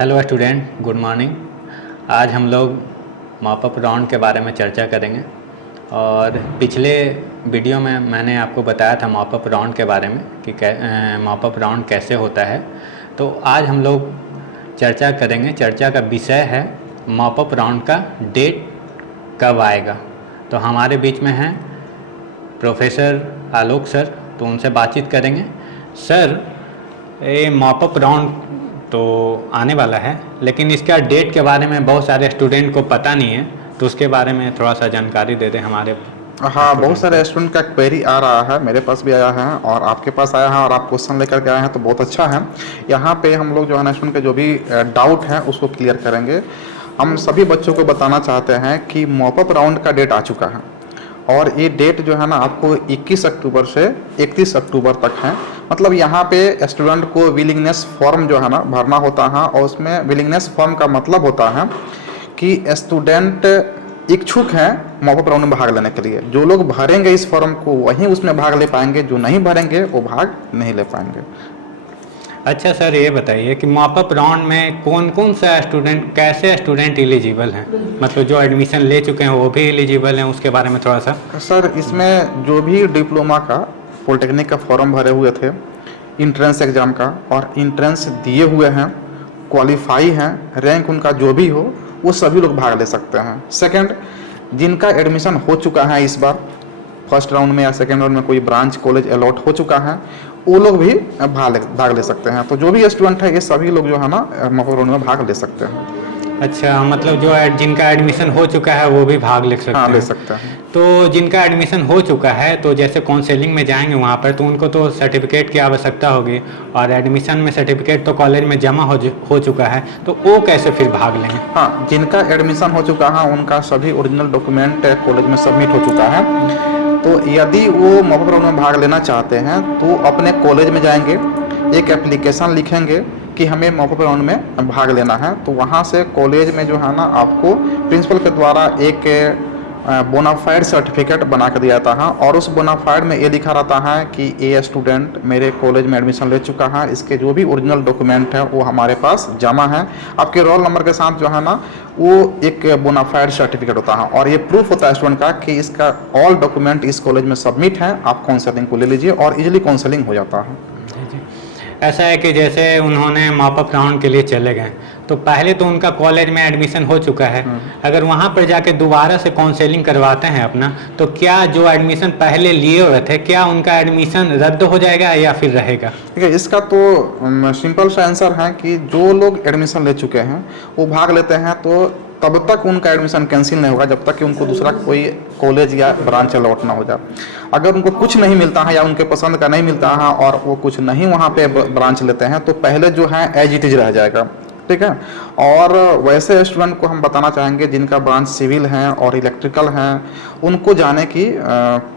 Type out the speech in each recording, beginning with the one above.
Hello student, good morning. आज हम लोग मॉप अप राउंड के बारे में चर्चा करेंगे। और पिछले वीडियो में मैंने आपको बताया था मॉप अप राउंड के बारे में कि मॉप अप राउंड कैसे होता है। तो आज हम लोग चर्चा करेंगे। चर्चा का विषय है मॉप अप राउंड का डेट कब आएगा। तो हमारे बीच में हैं प्रोफेसर आलोक सर, तो उनसे बातचीत करेंगे। सर, ये मॉप अप राउंड तो आने वाला है, लेकिन इसका डेट के बारे में बहुत सारे स्टूडेंट को पता नहीं है, तो उसके बारे में थोड़ा सा जानकारी दे दें हमारे हाँ, बहुत स्टूडेंट सारे को। स्टूडेंट का क्वेरी आ रहा है, मेरे पास भी आया है और आपके पास आया है और आप क्वेश्चन लेकर के आए हैं तो बहुत अच्छा है। यहाँ पे हम लोग जो है ना स्टूडेंट के जो भी डाउट है उसको क्लियर करेंगे। हम सभी बच्चों को बताना चाहते हैं कि मॉपअप राउंड का डेट आ चुका है और ये डेट जो है ना आपको 21 अक्टूबर से 31 अक्टूबर तक है। मतलब यहाँ पे स्टूडेंट को विलिंगनेस फॉर्म जो है ना भरना होता है और उसमें विलिंगनेस फॉर्म का मतलब होता है कि स्टूडेंट इच्छुक हैं मॉपअप राउंड में भाग लेने के लिए। जो लोग भरेंगे इस फॉर्म को वहीं उसमें भाग ले पाएंगे, जो नहीं भरेंगे वो भाग नहीं ले पाएंगे। अच्छा सर, ये बताइए कि मॉप अप राउंड में कौन कौन सा स्टूडेंट, कैसे स्टूडेंट एलिजिबल हैं? मतलब जो एडमिशन ले चुके हैं वो भी एलिजिबल हैं, उसके बारे में थोड़ा सा। सर, इसमें जो भी डिप्लोमा का पॉलिटेक्निक का फॉर्म भरे हुए थे, इंट्रेंस एग्ज़ाम का और इंट्रेंस दिए हुए हैं, क्वालिफाई हैं, रैंक उनका जो भी हो, वो सभी लोग भाग ले सकते हैं। सेकंड, जिनका एडमिशन हो चुका है इस बार फर्स्ट राउंड में या सेकेंड राउंड में कोई ब्रांच कॉलेज अलॉट हो चुका है, वो लोग भी भाग ले सकते हैं। तो जो भी स्टूडेंट है ये सभी लोग जो है ना मॉपअप राउंड में भाग ले सकते हैं। अच्छा, मतलब जो जिनका एडमिशन हो चुका है वो भी भाग ले हाँ, सकते ले हैं। सकते हैं। तो जिनका एडमिशन हो चुका है, तो जैसे काउंसलिंग में जाएंगे वहाँ पर, तो उनको तो सर्टिफिकेट की आवश्यकता होगी, और एडमिशन में सर्टिफिकेट तो कॉलेज में जमा हो चुका है, तो वो कैसे फिर भाग लेंगे? हाँ, जिनका एडमिशन हो चुका है उनका सभी ओरिजिनल डॉक्यूमेंट कॉलेज में सबमिट हो चुका है। तो यदि वो मॉपअप राउंड में भाग लेना चाहते हैं तो अपने कॉलेज में जाएंगे, एक एप्लीकेशन लिखेंगे कि हमें मॉपअप राउंड में भाग लेना है। तो वहाँ से कॉलेज में जो है ना आपको प्रिंसिपल के द्वारा एक बोनाफाइड सर्टिफिकेट बना कर दिया जाता है और उस बोनाफाइड में ये लिखा रहता है कि ये स्टूडेंट मेरे कॉलेज में एडमिशन ले चुका है, इसके जो भी ओरिजिनल डॉक्यूमेंट है वो हमारे पास जमा है। आपके रोल नंबर के साथ जो है ना वो एक बोनाफाइड सर्टिफिकेट होता है और ये प्रूफ होता है स्टूडेंट का कि इसका ऑल डॉक्यूमेंट इस कॉलेज में सबमिट है। आप काउंसलिंग को ले लीजिए और इजीली काउंसलिंग हो जाता है। जी जी। ऐसा है कि जैसे उन्होंने मॉप अप राउंड के लिए चले गए, तो पहले तो उनका कॉलेज में एडमिशन हो चुका है। अगर वहाँ पर जाके दोबारा से काउंसलिंग करवाते हैं अपना, तो क्या जो एडमिशन पहले लिए हुए थे, क्या उनका एडमिशन रद्द हो जाएगा या फिर रहेगा? ठीक है, इसका तो सिंपल सा आंसर है कि जो लोग एडमिशन ले चुके हैं वो भाग लेते हैं तो तब तक उनका एडमिशन कैंसिल नहीं होगा जब तक कि उनको दूसरा कोई कॉलेज या ब्रांच अलॉट ना हो जाए। अगर उनको कुछ नहीं मिलता है या उनके पसंद का नहीं मिलता है और वो कुछ नहीं वहाँ पे ब्रांच लेते हैं तो पहले जो है एज इट इज रह जाएगा। ठीक है। और वैसे स्टूडेंट को हम बताना चाहेंगे जिनका ब्रांच सिविल है और इलेक्ट्रिकल हैं, उनको जाने की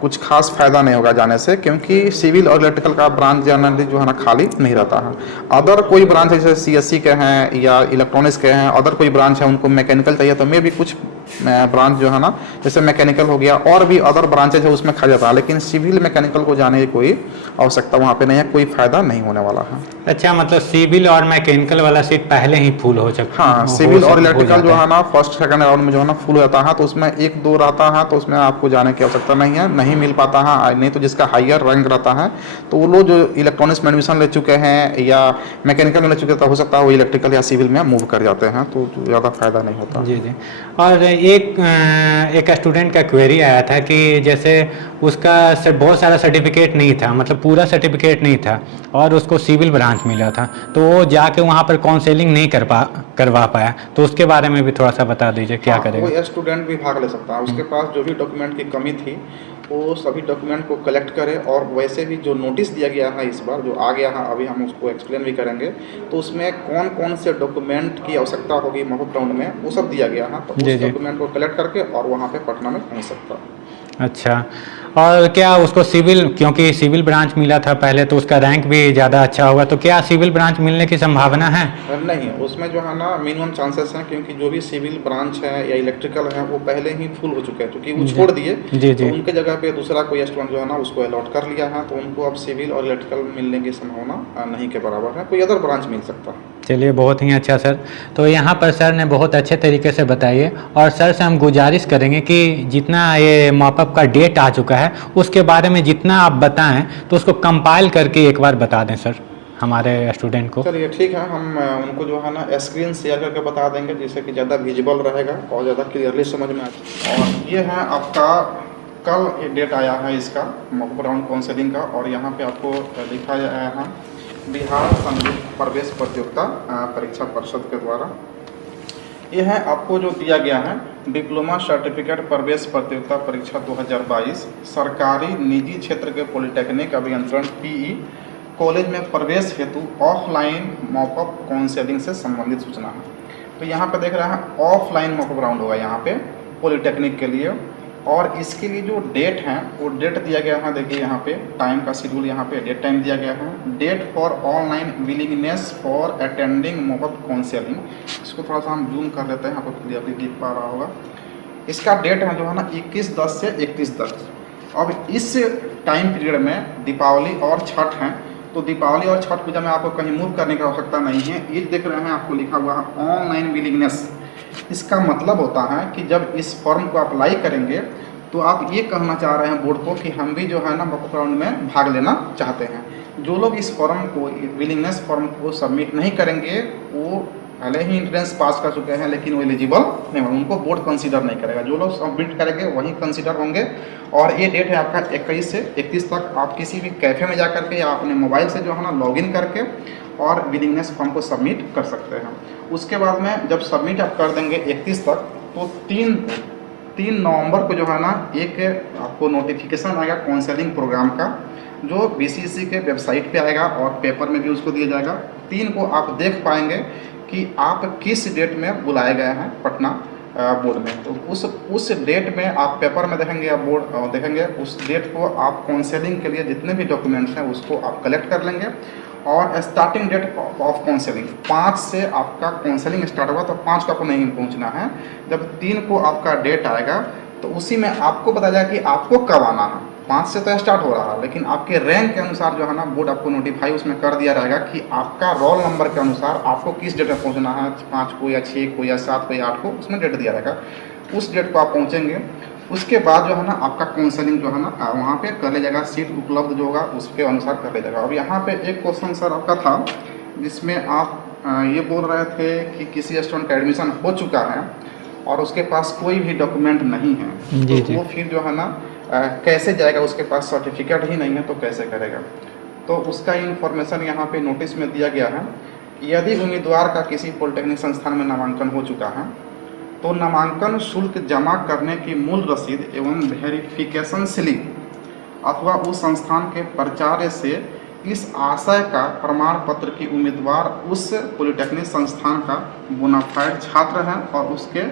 कुछ खास फ़ायदा नहीं होगा जाने से, क्योंकि सिविल और इलेक्ट्रिकल का ब्रांच जनरली जो है ना खाली नहीं रहता है। अदर कोई ब्रांच जैसे सीएससी के हैं या इलेक्ट्रॉनिक्स के हैं, अदर कोई ब्रांच है उनको मैकेनिकल चाहिए तो मे भी कुछ ब्रांच जो है ना जैसे मैकेनिकल हो गया और भी अदर ब्रांचेज है उसमें खा जाता है, लेकिन सिविल मैकेनिकल को जाने की कोई आवश्यकता वहाँ पे नहीं है, कोई फ़ायदा नहीं होने वाला है। अच्छा, मतलब सिविल और मैकेनिकल वाला सीट पहले ही फुल हाँ, सिविल और हो इलेक्ट्रिकल जो जाता है है। ना फर्स्ट सेकंड राउंड में जो है ना फुल रहता है, तो उसमें एक दो रहता है तो उसमें आपको जाने की आवश्यकता नहीं है, नहीं मिल पाता है। नहीं तो जिसका हायर रैंक रहता है तो वो लोग जो इलेक्ट्रॉनिक्स में एडमिशन ले चुके हैं या मैकेनिकल में ले चुके हैं तो हो सकता है वो इलेक्ट्रिकल या सिविल में मूव कर जाते हैं, तो ज़्यादा फायदा नहीं होता। जी जी। और एक स्टूडेंट का क्वेरी आया था कि जैसे उसका बहुत सारा सर्टिफिकेट नहीं था, मतलब पूरा सर्टिफिकेट नहीं था, और उसको सिविल ब्रांच मिला था, तो वो जाके वहाँ पर काउंसलिंग नहीं करवा पाया, तो उसके बारे में भी थोड़ा सा बता दीजिए क्या हाँ, करेगा? वो स्टूडेंट भी भाग ले सकता है। उसके पास जो भी डॉक्यूमेंट की कमी थी वो सभी डॉक्यूमेंट को कलेक्ट करे और वैसे भी जो नोटिस दिया गया है इस बार जो आ गया है अभी हम उसको एक्सप्लेन भी करेंगे, तो उसमें कौन कौन से डॉक्यूमेंट की आवश्यकता होगी मॉपअप राउंड में वो सब दिया गया है, तो जी उस जी। डॉक्यूमेंट को कलेक्ट करके और वहाँ पे पटना में पहुँच सकता है। अच्छा। और क्या उसको सिविल, क्योंकि सिविल ब्रांच मिला था पहले तो उसका रैंक भी ज़्यादा अच्छा होगा, तो क्या सिविल ब्रांच मिलने की संभावना है? नहीं, उसमें जो है ना मिनिमम चांसेस हैं, क्योंकि जो भी सिविल ब्रांच है या इलेक्ट्रिकल है वो पहले ही फुल हो चुके हैं, क्योंकि वो जी छोड़ दिए। जी तो जी। उनके जगह पे दूसरा कोई स्टूडेंट जो है ना उसको अलॉट कर लिया है, तो उनको अब सिविल और इलेक्ट्रिकल मिलने की संभावना नहीं के बराबर है, कोई अदर ब्रांच मिल सकता है। चलिए बहुत ही अच्छा सर। तो यहाँ पर सर ने बहुत अच्छे तरीके से बताइए, और सर से हम गुजारिश करेंगे कि जितना ये मॉपअप का डेट आ चुका है उसके बारे में जितना आप बताएं तो उसको कंपाइल करके एक बार बता दें सर हमारे स्टूडेंट को। चलिए ठीक है, हम उनको जो है ना स्क्रीन शेयर करके बता देंगे, जिससे कि ज़्यादा विजिबल रहेगा और ज़्यादा क्लियरली समझ में आए। और ये है आपका कल ये डेट आया है इसका मॉक राउंड काउंसलिंग का, और यहाँ पे आपको लिखा गया है बिहार संयुक्त प्रवेश प्रतियोगिता परीक्षा परिषद के द्वारा। ये है आपको जो दिया गया है डिप्लोमा सर्टिफिकेट प्रवेश प्रतियोगिता परीक्षा 2022 सरकारी निजी क्षेत्र के पॉलिटेक्निक अभियंत्रण पीई कॉलेज में प्रवेश हेतु ऑफलाइन मॉकअप काउंसलिंग से संबंधित सूचना है। तो यहाँ पे देख रहे हैं ऑफलाइन मॉकअप राउंड होगा यहाँ पे पॉलिटेक्निक के लिए, और इसके लिए जो डेट है वो डेट दिया गया है। देखिए यहाँ पे टाइम का शेड्यूल, यहाँ पे डेट टाइम दिया गया है। Date for online willingness for attending mockup counselling, इसको थोड़ा सा हम जूम कर लेते हैं, आपको क्लियरली दिख पा रहा होगा। इसका डेट है जो है ना 21/10 से 31/10। अब इस टाइम पीरियड में दीपावली और छठ हैं, तो दीपावली और छठ पूजा में आपको कहीं मूव करने की आवश्यकता नहीं है। ये देख रहे हैं आपको लिखा हुआ है ऑनलाइन विलिंगनेस। इसका मतलब होता है कि जब इस फॉर्म को अप्लाई करेंगे तो आप ये कहना चाह रहे हैं बोर्ड को कि हम भी जो है ना मॉकअप राउंड में भाग लेना चाहते हैं। जो लोग इस फॉर्म को विलिंगनेस फॉर्म को सबमिट नहीं करेंगे वो भले ही इंट्रेंस पास कर चुके हैं लेकिन वो एलिजिबल नहीं होंगे, उनको बोर्ड कंसीडर नहीं करेगा। जो लोग सबमिट करेंगे वही कंसीडर होंगे। और ये डेट है आपका 21 से 31 तक। आप किसी भी कैफ़े में जा करके या अपने मोबाइल से जो है ना लॉगिन करके और विलिंगनेस फॉर्म को सबमिट कर सकते हैं। उसके बाद में जब सबमिट आप कर देंगे 31 तक, तो 3 नवंबर को जो है ना एक आपको नोटिफिकेशन आएगा काउंसलिंग प्रोग्राम का, जो बीसीसी के वेबसाइट पे आएगा और पेपर में भी उसको दिया जाएगा। 3 को आप देख पाएंगे कि आप किस डेट में बुलाए गए हैं पटना बोर्ड में। तो उस डेट में आप पेपर में देखेंगे या बोर्ड देखेंगे, उस डेट को आप काउंसलिंग के लिए जितने भी डॉक्यूमेंट्स हैं उसको आप कलेक्ट कर लेंगे। और स्टार्टिंग डेट ऑफ काउंसलिंग 5 से आपका काउंसलिंग स्टार्ट हुआ, तो 5 को आपको नहीं पहुंचना है। जब 3 को आपका डेट आएगा तो उसी में आपको बताया जाए कि आपको कब आना है। 5 से तो स्टार्ट हो रहा है, लेकिन आपके रैंक के अनुसार जो है ना बोर्ड आपको नोटिफाई उसमें कर दिया रहेगा कि आपका रोल नंबर के अनुसार आपको किस डेट में पहुंचना है, 5 को या 6 को या 7 को या 8 को, उसमें डेट दिया रहेगा। उस डेट को आप पहुंचेंगे। उसके बाद जो है ना आपका काउंसलिंग जो है ना वहाँ पे कर ले जाएगा, सीट उपलब्ध जो होगा उसके अनुसार कर ले जाएगा। अब यहाँ पे एक क्वेश्चन सर आपका था जिसमें आप ये बोल रहे थे कि किसी स्टूडेंट का एडमिशन हो चुका है और उसके पास कोई भी डॉक्यूमेंट नहीं है, जी तो जी। वो फिर जो है ना कैसे जाएगा, उसके पास सर्टिफिकेट ही नहीं है तो कैसे करेगा। तो उसका इन्फॉर्मेशन यहाँ पे नोटिस में दिया गया है। यदि उम्मीदवार का किसी पॉलिटेक्निक संस्थान में नामांकन हो चुका है तो नामांकन शुल्क जमा करने की मूल रसीद एवं वेरिफिकेशन स्लिप अथवा उस संस्थान के प्राचार्य से इस आशय का प्रमाण पत्र कि उम्मीदवार उस पॉलिटेक्निक संस्थान का बोनाफाइड छात्र है और उसके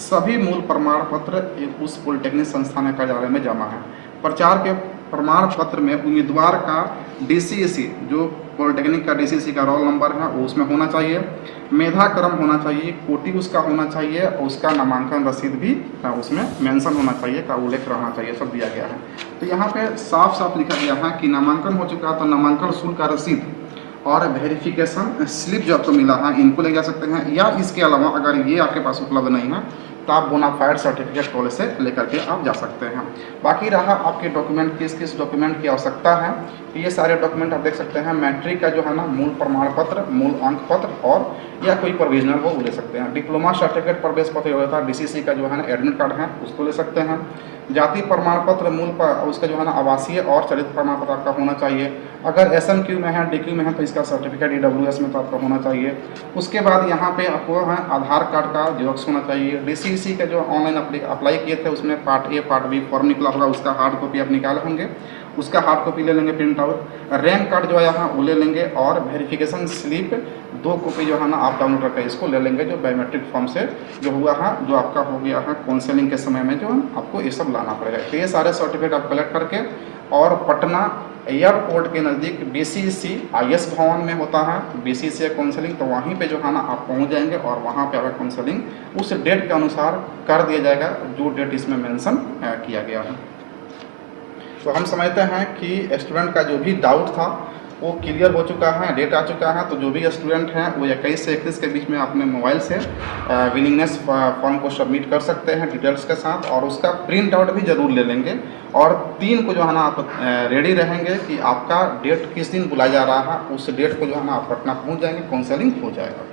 सभी मूल प्रमाण पत्र उस पॉलिटेक्निक संस्थान के कार्यालय में जमा है। प्रचार के प्रमाण पत्र में उम्मीदवार का डीसीसी, जो पॉलिटेक्निक का डीसीसी का रोल नंबर है वो उसमें होना चाहिए, मेधा क्रम होना चाहिए, कोटि उसका होना चाहिए, और उसका नामांकन रसीद भी उसमें मेंशन होना चाहिए, का उल्लेख रहना चाहिए, सब दिया गया है। तो यहाँ पे साफ साफ लिखा गया है कि नामांकन हो चुका है तो नामांकन शुल्क का रसीद और वेरिफिकेशन स्लिप जो आपको मिला है इनको ले जा सकते हैं, या इसके अलावा अगर ये आपके पास उपलब्ध नहीं है तो आप बोनाफाइड सर्टिफिकेट कॉलेज से लेकर के आप जा सकते हैं। बाकी रहा आपके डॉक्यूमेंट, किस किस डॉक्यूमेंट की आवश्यकता है, ये सारे डॉक्यूमेंट आप देख सकते हैं। मैट्रिक का जो है ना मूल प्रमाण पत्र, मूल अंक पत्र और या कोई प्रोविजनल वो ले सकते हैं। डिप्लोमा सर्टिफिकेट प्रवेश पत्र होता है, डीसीसी का जो है ना एडमिट कार्ड है उसको ले सकते हैं। जाति प्रमाण पत्र मूल पर उसका जो है ना आवासीय और चरित्र प्रमाण पत्र आपका होना चाहिए। अगर SMQ में है, DQ में है तो इसका सर्टिफिकेट EWS में तो आपका होना चाहिए। उसके बाद यहाँ पे आपको है आधार कार्ड का जेरॉक्स होना चाहिए। DCC का जो ऑनलाइन अप्लाई किए थे उसमें part A part B form निकला होगा, उसका हार्ड कॉपी आप निकाले होंगे। उसका हार्ड कॉपी ले लेंगे प्रिंट आउट, रैंक कार्ड जो है यहाँ वो ले लेंगे, और वेरिफिकेशन स्लिप 2 कॉपी जो है ना आप डाउनलोड करके इसको ले लेंगे, जो बायोमेट्रिक फॉर्म से जो हुआ है, जो आपका हो गया है काउंसलिंग के समय में, जो आपको ये सब लाना पड़ेगा। तो ये सारे सर्टिफिकेट आप कलेक्ट करके और पटना एयरपोर्ट के नज़दीक BCC IS भवन में होता है BCC काउंसलिंग, तो वहीं पे जो है ना आप पहुंच जाएंगे और वहां पे आपका काउंसलिंग उस डेट के अनुसार कर दिया जाएगा जो डेट इसमें मेंशन किया गया है। तो हम समझते हैं कि स्टूडेंट का जो भी डाउट था वो क्लियर हो चुका है, डेट आ चुका है। तो जो भी स्टूडेंट हैं वो 21 से 31 के बीच में अपने मोबाइल से विलिंगनेस फॉर्म को सबमिट कर सकते हैं डिटेल्स के साथ, और उसका प्रिंट आउट भी ज़रूर ले लेंगे। और 3 को जो है ना आप रेडी रहेंगे कि आपका डेट किस दिन बुलाया जा रहा है, उस डेट को जो है ना आप पटना पहुँच जाएंगे, काउंसलिंग हो जाएगा।